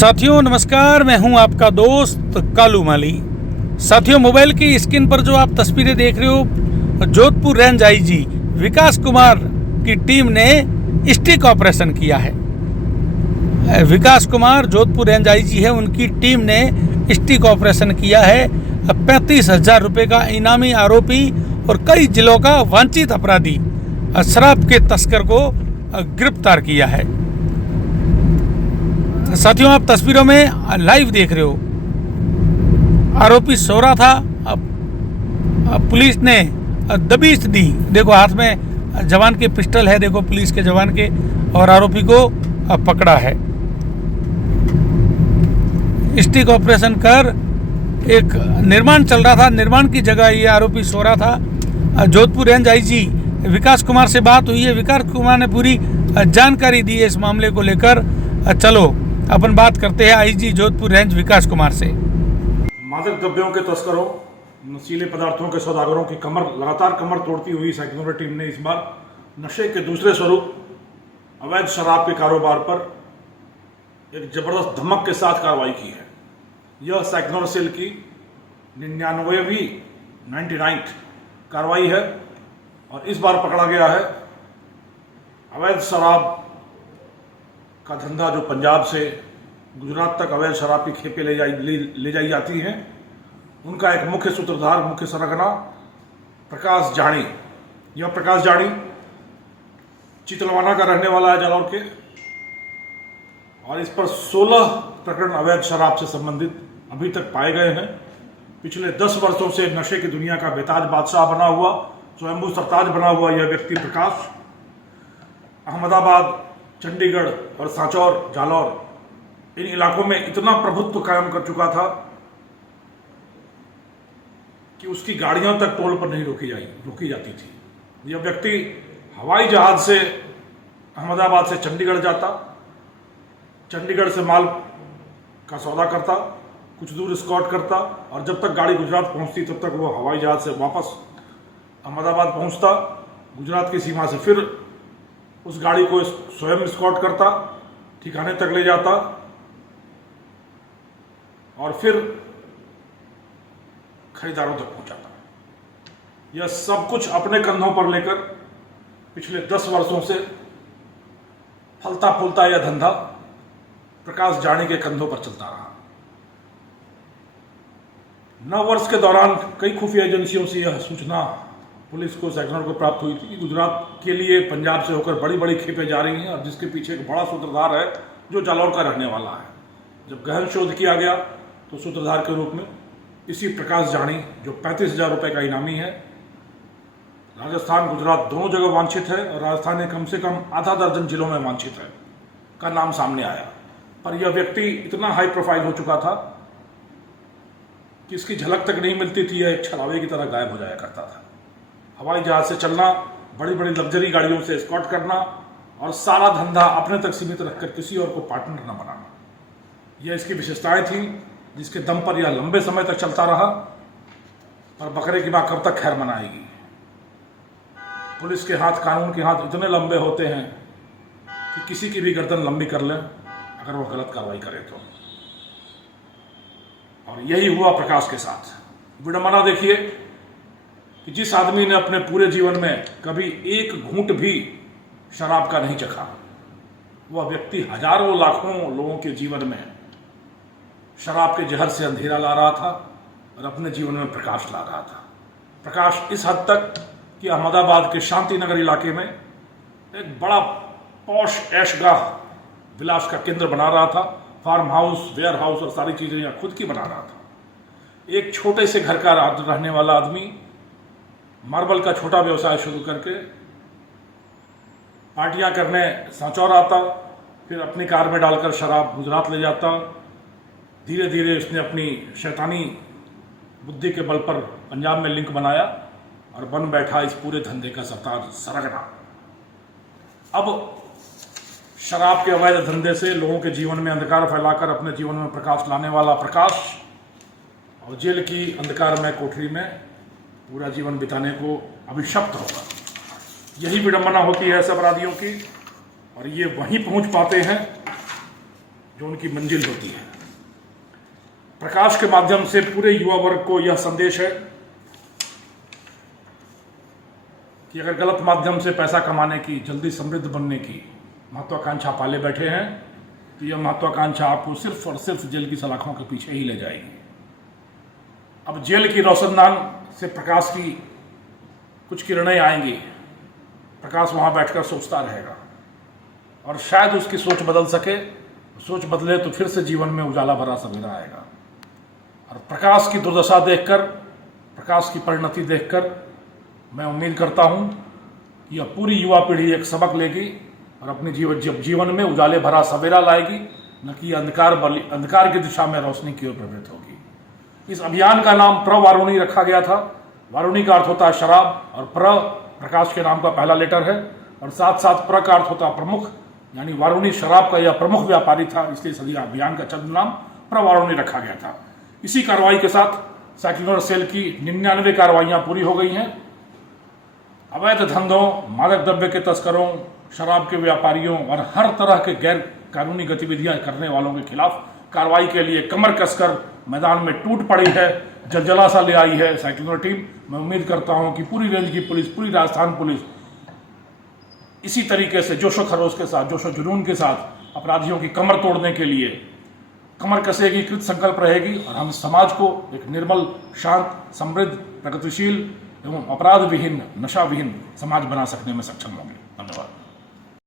साथियों नमस्कार, मैं हूं आपका दोस्त कालू माली। साथियों, मोबाइल की स्क्रीन पर जो आप तस्वीरें देख रहे हो, जोधपुर रेंज आईजी विकास कुमार की टीम ने स्टिक ऑपरेशन किया है। विकास कुमार जोधपुर रेंज आईजी है, उनकी टीम ने स्टिक ऑपरेशन किया है। 35,000 रुपये का इनामी आरोपी और कई जिलों का वांछित अपराधी शराब के तस्कर को गिरफ्तार किया है। साथियों, आप तस्वीरों में लाइव देख रहे हो, आरोपी सो रहा था। अब पुलिस ने दबिश दी। देखो, हाथ में जवान के पिस्टल है, देखो पुलिस के जवान के, और आरोपी को पकड़ा है। स्टिक ऑपरेशन कर एक निर्माण चल रहा था, निर्माण की जगह ये आरोपी सो रहा था। जोधपुर रेंज आईजी विकास कुमार से बात हुई है। विकास कुमार ने पूरी जानकारी दी है इस मामले को लेकर। चलो अपन बात करते हैं आईजी जोधपुर रेंज विकास कुमार से। मादक द्रव्यों के तस्करों, नशीले पदार्थों के सौदागरों की लगातार कमर तोड़ती हुई सैकड़ों टीम ने इस बार नशे के दूसरे स्वरूप अवैध शराब के कारोबार पर एक जबरदस्त धमक के साथ कार्रवाई की है। यह सैकड़ों सेल की 99वीं कार्रवाई है और इस बार पकड़ा गया है अवैध शराब का धंधा जो पंजाब से गुजरात तक अवैध शराब की खेपें ले जाई जाती हैं। उनका एक मुख्य सूत्रधार, मुख्य सरगना प्रकाश जानी। यह प्रकाश जानी चितलवाना का रहने वाला है, जालौर के, और इस पर 16 प्रकरण अवैध शराब से संबंधित अभी तक पाए गए हैं। पिछले 10 वर्षों से नशे की दुनिया का बेताज बादशाह बना हुआ, स्वयंभू सरताज बना हुआ यह व्यक्ति प्रकाश अहमदाबाद, चंडीगढ़ और सांचौर, जालौर, इन इलाकों में इतना प्रभुत्व कायम कर चुका था कि उसकी गाड़ियां तक टोल पर नहीं रोकी जाती थी। यह व्यक्ति हवाई जहाज से अहमदाबाद से चंडीगढ़ जाता, चंडीगढ़ से माल का सौदा करता, कुछ दूर स्कॉट करता, और जब तक गाड़ी गुजरात पहुंचती तब तक वो हवाई जहाज से वापस अहमदाबाद पहुंचता, गुजरात की सीमा से फिर उस गाड़ी को स्वयं स्कॉट करता, ठिकाने तक ले जाता और फिर खरीदारों तक पहुंचाता। यह सब कुछ अपने कंधों पर लेकर पिछले 10 वर्षों से फलता फूलता यह धंधा प्रकाश जानी के कंधों पर चलता रहा। 9 वर्ष के दौरान कई खुफिया एजेंसियों से यह सूचना पुलिस को, सेक्टर को प्राप्त हुई थी कि गुजरात के लिए पंजाब से होकर बड़ी बड़ी खेपें जा रही हैं और जिसके पीछे एक बड़ा सूत्रधार है जो जालौर का रहने वाला है। जब गहन शोध किया गया तो सूत्रधार के रूप में इसी प्रकाश जानी, जो 35,000 रुपये का इनामी है, राजस्थान गुजरात दोनों जगह वांछित है और राजस्थान में कम से कम आधा दर्जन जिलों में वांछित है, का नाम सामने आया। पर यह व्यक्ति इतना हाई प्रोफाइल हो चुका था कि इसकी झलक तक नहीं मिलती थी। यह एक छलावे की तरह गायब हो जाया करता था। हवाई जहाज से चलना, बड़ी बड़ी लग्जरी गाड़ियों से एस्कॉर्ट करना और सारा धंधा अपने तक सीमित रखकर किसी और को पार्टनर न बनाना, यह इसकी विशेषताएं थी, जिसके दम पर यह लंबे समय तक चलता रहा। पर बकरे की मां कब तक खैर मनाएगी। पुलिस के हाथ, कानून के हाथ इतने लंबे होते हैं कि किसी की भी गर्दन लंबी कर ले अगर वो गलत कार्रवाई करे तो। और यही हुआ प्रकाश के साथ। विडंबना देखिए कि जिस आदमी ने अपने पूरे जीवन में कभी एक घूंट भी शराब का नहीं चखा, वह व्यक्ति हजारों लाखों लोगों के जीवन में शराब के जहर से अंधेरा ला रहा था और अपने जीवन में प्रकाश ला रहा था। प्रकाश इस हद तक कि अहमदाबाद के शांति नगर इलाके में एक बड़ा पॉश ऐशगाह विलास का केंद्र बना रहा था। फार्म हाउस, वेयर हाउस और सारी चीजें यहाँ खुद की बना रहा था। एक छोटे से घर का रहने वाला आदमी मार्बल का छोटा व्यवसाय शुरू करके पार्टियां करने सांचौर आता, फिर अपनी कार में डालकर शराब गुजरात ले जाता। धीरे धीरे उसने अपनी शैतानी बुद्धि के बल पर पंजाब में लिंक बनाया और बन बैठा इस पूरे धंधे का सरगना। अब शराब के अवैध धंधे से लोगों के जीवन में अंधकार फैलाकर अपने जीवन में प्रकाश लाने वाला प्रकाश और जेल की अंधकारमय कोठरी में पूरा जीवन बिताने को अभिशप्त होगा। यही विडंबना होती है ऐसे अपराधियों की, और ये वहीं पहुंच पाते हैं जो उनकी मंजिल होती है। प्रकाश के माध्यम से पूरे युवा वर्ग को यह संदेश है कि अगर गलत माध्यम से पैसा कमाने की, जल्दी समृद्ध बनने की महत्वाकांक्षा पाले बैठे हैं तो यह महत्वाकांक्षा आपको सिर्फ और सिर्फ जेल की सलाखों के पीछे ही ले जाएगी। अब जेल की रोशनदान से प्रकाश की कुछ किरणें आएंगी। प्रकाश वहां बैठकर सोचता रहेगा और शायद उसकी सोच बदल सके। सोच बदले तो फिर से जीवन में उजाला भरा सवेरा आएगा। और प्रकाश की दुर्दशा देखकर, प्रकाश की परिणति देखकर मैं उम्मीद करता हूं कि यह पूरी युवा पीढ़ी एक सबक लेगी और अपने जीवन में उजाले भरा सवेरा लाएगी, न कि अंधकार की दिशा में रोशनी की ओर प्रवृत्त होगी। इस अभियान का नाम प्रवारुणी रखा गया था। वारुणी का अर्थ होता है शराब और प्रकाश के नाम का पहला लेटर है और साथ साथ प्र का अर्थ होता है प्रमुख, यानी वारुणी शराब का यह प्रमुख व्यापारी था, इसलिए सदी अभियान का चंद नाम प्रवारुणी रखा गया था। इसी कार्रवाई के साथ साइक्लोनर सेल की 99 कार्रवाइयां पूरी हो गई हैं। अवैध धंधों, मादक द्रव्य के तस्करों, शराब के व्यापारियों और हर तरह के गैर कानूनी गतिविधियां करने वालों के खिलाफ कार्रवाई के लिए कमर कसकर मैदान में टूट पड़ी है, जलजला सा ले आई है साइक्लोनर टीम। मैं उम्मीद करता हूं कि पूरी रेंज की पुलिस, पूरी राजस्थान पुलिस इसी तरीके से जोशो खरोश के साथ, जोशो जुनून के साथ अपराधियों की कमर तोड़ने के लिए कमर कसेगी, कृत संकल्प रहेगी और हम समाज को एक निर्मल, शांत, समृद्ध, प्रगतिशील एवं अपराध विहीन, नशा विहीन समाज बना सकने में सक्षम होंगे। धन्यवाद।